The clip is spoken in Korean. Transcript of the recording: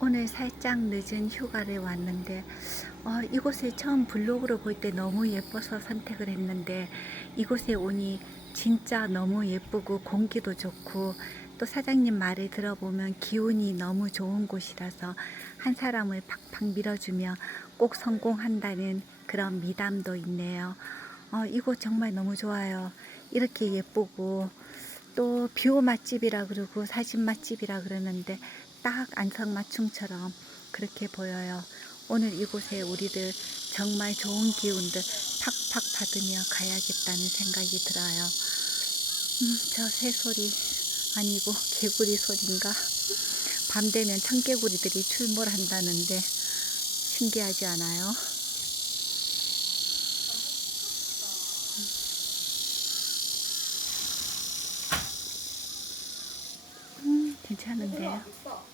오늘 살짝 늦은 휴가를 왔는데 어, 이곳에 처음 블로그로 볼 때 너무 예뻐서 선택을 했는데 이곳에 오니 진짜 너무 예쁘고 공기도 좋고 또 사장님 말을 들어보면 기운이 너무 좋은 곳이라서 한 사람을 팍팍 밀어주며 꼭 성공한다는 그런 미담도 있네요. 어, 이곳 정말 너무 좋아요. 이렇게 예쁘고 또뷰 맛집이라 그러고 사진 맛집이라 그러는데 딱 안성맞춤처럼 그렇게 보여요. 오늘 이곳에 우리들 정말 좋은 기운들 팍팍 받으며 가야겠다는 생각이 들어요. 음, 저 새소리 아니고 개구리 소리인가? 밤 되면 청개구리들이 출몰한다는데 신기하지 않아요? 음, 괜찮은데요?